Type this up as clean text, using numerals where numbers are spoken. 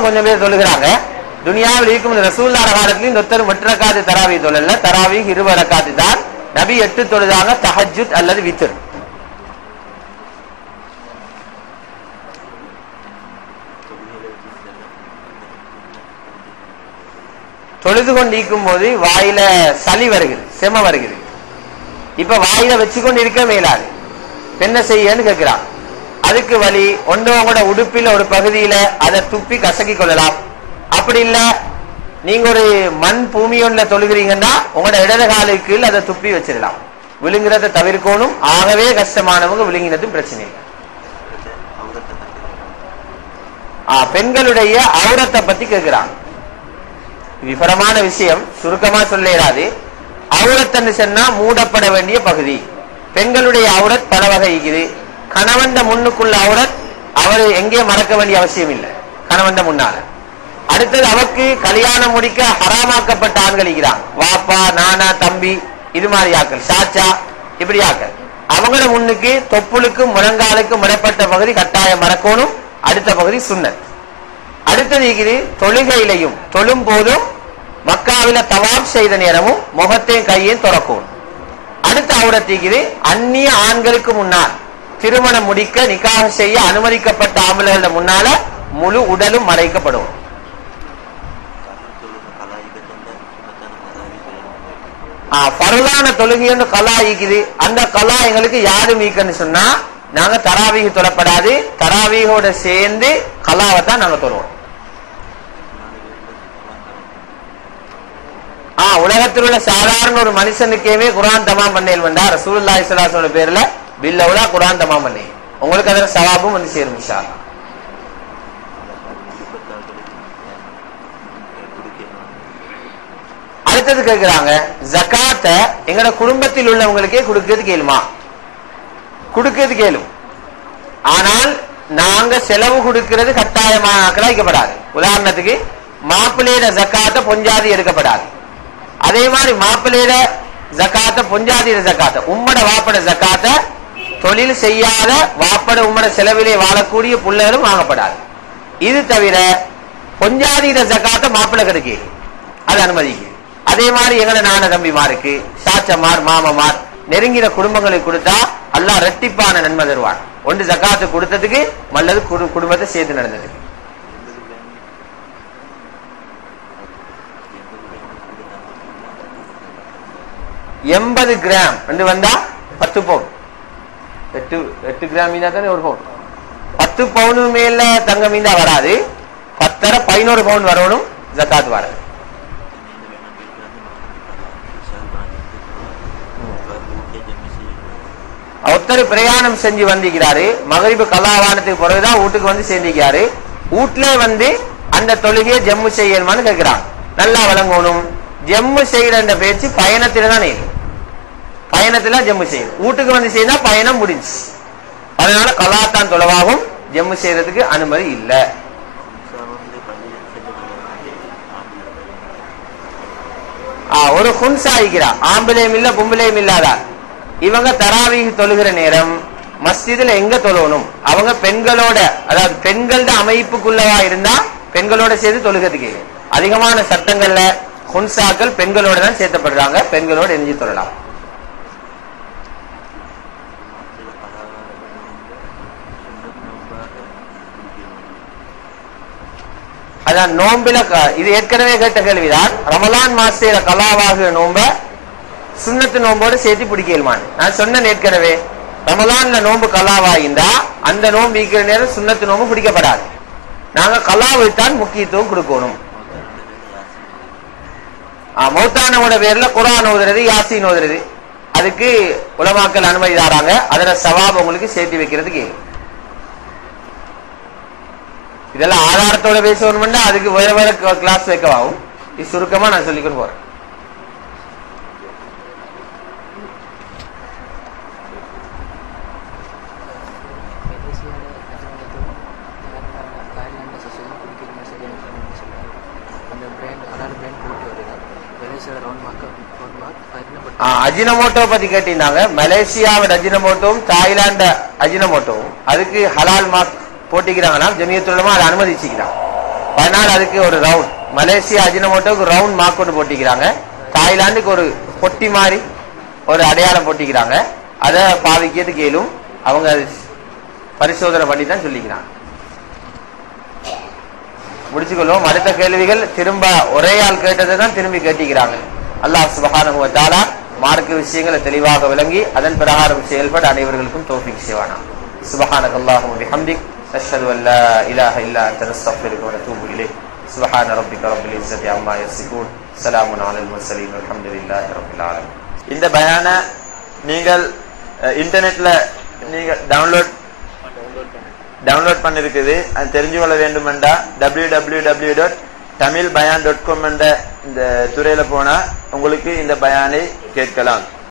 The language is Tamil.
தான் கொஞ்சம் பேர் தொழுகிறாங்க. துனியாவில் இருக்கும் ரசூலுல்லாஹ் காலத்திலும் இந்த ஒருத்தர் 8 ரக்காத்து தராவி தொழல. தராவி 20 ரக்காத்து தான். நபி 8 தொழுதாங்க, தஹஜ்ஜுத் அல்லது வித்ர். தொழுது கொண்டிருக்கும் போது வாயில சளி வருகிறது, செம வருகிறது. இப்ப வாயில வச்சுக்கொண்டு இருக்க மேலாது, என்ன செய்யன்னு கேட்கிறான். அதுக்கு வழி ஒன்றவங்களோட உடுப்பில ஒரு பகுதியில அதை துப்பி கசக்கி கொள்ளலாம். அப்படி இல்ல நீங்க ஒரு மண் பூமி ஒன்றுல தொழுகிறீங்கன்னா உங்களோட இடது காலுக்கு அதை துப்பி வச்சிடலாம். விழுங்குறத தவிர்க்கணும். ஆகவே கஷ்டமானவங்க விழுங்கினதும் பிரச்சனை இல்லை. பெண்களுடைய ஔரத்தை பத்தி கேட்கிறாங்க. விபரமான விஷயம், சுருக்கமா சொல்லிடாது. ஔரத்துன்னு சொன்னா மூடப்பட வேண்டிய பகுதி. பெண்களுடைய ஔரத் பல வகை இருக்குது. கணவன் முன்னுக்குள்ள ஔரத் அவர் எங்கே மறக்க வேண்டிய அவசியம் இல்லை, கணவன் முன்னால. அடுத்தது அவருக்கு கல்யாணம் முடிக்க ஹராமாக்கப்பட்ட ஆண்கள் இருக்கிறாங்க. வாப்பா, நானா, தம்பி, இது மாதிரி ஆக்கள், சாச்சா, இப்படி ஆக்கள். அவங்கள முன்னுக்கு தொப்புளுக்கும் முழங்காலுக்கும் விடப்பட்ட பகுதி கட்டாயம் மறக்கணும். அடுத்த பகுதி சுன்னத். அடுத்தது இருக்குது தொழுகையிலையும் தொழும் போதும் மக்காவில தவாப் செய்த நேரமும் முகத்தையும் கையையும் துறக்கும். அடுத்த ஔரத்திக்குது அந்நிய ஆண்களுக்கு முன்னால் திருமணம் முடிக்க நிக்காஹ் செய்ய அனுமதிக்கப்பட்ட ஆம்பளைகள முன்னால முழு உடலும் மறைக்கப்படும். பரலான தொழுகைன்னு கலா ஈக்குது. அந்த கலா எங்களுக்கு யாரு மீக்கன்னு சொன்னா நாங்க தராவீக தொழப்படாது. தராவீகோட சேர்ந்து கலாவை தான் நாங்க தொழுவோம். உலகத்தில் உள்ள சாதாரண ஒரு மனுஷனுக்கேமே குர்ஆன் தமாம் பண்ணேல் வந்தா ரசூலுல்லாஹி ஸல்லல்லாஹு அலைஹி வஸல்லம் பேர்ல பில்லவுலா குர்ஆன் தமாம் பண்ணே. உங்களுக்கு அதோட சவாபும் வந்து சேரும் இன்ஷா அல்லாஹ். அடுத்தது கேட்கிறாங்க, ஜகாத்தை எங்கட குடும்பத்தில் உள்ளவங்களுக்கே கொடுக்கிறது கேளுமா? கொடுக்கிறது கேளும். ஆனால் நாங்க செலவு கொடுக்கிறது கட்டாயமாக வைக்கப்படாது. உதாரணத்துக்கு மாப்பிள்ளையிட ஜக்காத்தை பொஞ்சாதி எடுக்கப்படாது. அதே மாதிரி மாப்பிள்ளையிட ஜக்காத்தை பொஞ்சாதியிட ஜக்காத்தை உம்மட வாப்பட ஜக்காத்தை தொழில் செய்யாத வாப்பட உம்மட செலவிலே வாழக்கூடிய பிள்ளைகளும் வாங்கப்படாது. இது தவிர பொஞ்சாதியிட ஜக்காத்தை மாப்பிள்ளை கிடைக்கு, அது அனுமதிக்கு. அதே மாதிரி எங்களை நான தம்பிமாருக்கு, சாச்சமார், மாமமார், நெருங்கின குடும்பங்களுக்கு கொடுத்தா அல்லாஹ் இரட்டிப்பான நன்மை தருவான். ஒன்று ஜக்காத்து கொடுத்ததுக்கு, மல்லது குடும்பத்தை சேர்த்து நடந்ததுக்கு. $80 கிராம் என்று வந்தா 10 பவுன். 8 கிராம் மீனா தானே ஒரு பவுன். 10 பவுனு மேல தங்க மீந்தா வராது. 10 11 பவுன் வரணும் ஜக்காத் வராது. ஒருத்தர் பிரயாணம் செஞ்சு வந்திருக்கிறாரு. மகரிபு கலாவானத்துக்கு பிறகுதான் வீட்டுக்கு வந்து சேர்ந்திருக்காரு. வீட்டுல வந்து அந்த தொழுகையை ஜம்மு செய்யணுமான்னு கேட்கிறாங்க. நல்லா வழங்கணும். ஜம்மு செய்யற அந்த பேச்சு பயணத்துல தான் பயணத்துல ஜம்மு செய்யணும். வீட்டுக்கு வந்து செய்யணும், பயணம் முடிஞ்சு. அதனால கலாத்தான் தொலைவாகும், ஜம்மு செய்யறதுக்கு அனுமதி இல்லை. ஒரு குன்சா ஆகிக்கிறா, ஆம்பளையும் இல்ல பொம்பளையும் இல்லாதா. இவங்க தராவீஹ் தொழுகிற நேரம் மஸ்ஜிதுல எங்க தொழணும்? அவங்க பெண்களோட, அதாவது பெண்களோட அமைப்புக்குள்ளவா இருந்தா பெண்களோட சேர்த்து தொழுகிறதுக்கு அதிகமான சட்டங்கள்ல குன்சாக்கள் பெண்களோட தான் சேர்த்தப்படுறாங்க. பெண்களோட எஞ்சி தொழலாம். அதான் நோம்பில, இது ஏற்கனவே கேட்ட கேள்விதான். ரமலான் மாசத்துல கலாவாகிற நோம்ப சுன்னத்து நோம்போடு சேர்த்து பிடிக்கலுமான் நான் சொன்ன ஏற்கனவே. ரமலான்ல நோம்பு கலாவாயிந்தா அந்த நோம்பு இருக்கிற நேரம் சுன்னத்து நோம்பு பிடிக்கப்படாது. நாங்க கலாவைத்தான் முக்கியத்துவம் கொடுக்கணும். மௌத்தானவோட பேர்ல குர்ஆன் ஓதுறது, யாசீன் ஓதுறது, அதுக்கு உலமாக்கள் அனுமதி தாராங்க. அதோட சவாப் உங்களுக்கு சேர்த்து வைக்கிறதுக்கு. இதெல்லாம் ஆதாரத்தோட பேசணும்னா அதுக்கு வேற வேற கிளாஸ் வைக்கவாகும். இது சுருக்கமா நான் சொல்லிக்கொண்டு போறேன். அஜினமோட்டோ பத்தி கேட்டீங்க. மலேசியாவோட அஜினமோட்டோவும் தாய்லாந்து அஜினமோட்டோவும் அதுக்கு ஹலால் மார்க் போட்டிக்கிறாங்கன்னா ஜமியத்துல் உலமா அதை அனுமதிச்சுக்கிறாங்க. அதனால அதுக்கு ஒரு ரவுண்ட், மலேசியா அஜினமோட்டோக்கு ரவுண்ட் மார்க் கொண்டு போட்டிக்கிறாங்க. தாய்லாந்துக்கு ஒரு பொட்டி மாதிரி ஒரு அடையாளம் போட்டிக்கிறாங்க. அதை பாவிக்கிறது கேளும் அவங்க பரிசோதனை பண்ணி தான் சொல்லிக்கிறாங்க. முடிச்சுக்கொள்வோம். அடுத்த கேள்விகள் திரும்ப ஒரே ஆள் கேட்டதை தான் திரும்பி கேட்டிக்கிறாங்க. அல்லாஹ் சுப்ஹானஹு வ தஆலா மார்க்க விஷயங்களை தெளிவாக விளங்கி அதன் பிரகாரம் செயல்பட அனைவர்களுக்கும் தௌஃபீக் செய்வானா. சுப்ஹானல்லாஹி வ பிஹம்திஹி நஷ்ஹது அன் லா இலாஹ இல்லா அன்த நஸ்தக்ஃபிருக வ நதூபு இலைஹ். சுப்ஹான ரப்பிக ரப்பில் இஸ்ஸத்தி அம்மா யசிஃபூன் ஸலாமுன் அலல் முர்ஸலீன் வல்ஹம்துலில்லாஹி ரப்பில் ஆலமீன். இந்த பயான நீங்கள் இன்டர்நெட்ல நீங்க டவுன்லோட் பண்ணிருக்குது. அது தெரிஞ்சு கொள்ள வேண்டும் என்றா www.tamilbayan.com என்ற இந்த துறையில போனா உங்களுக்கு இந்த பயானை கேட்கலாம்.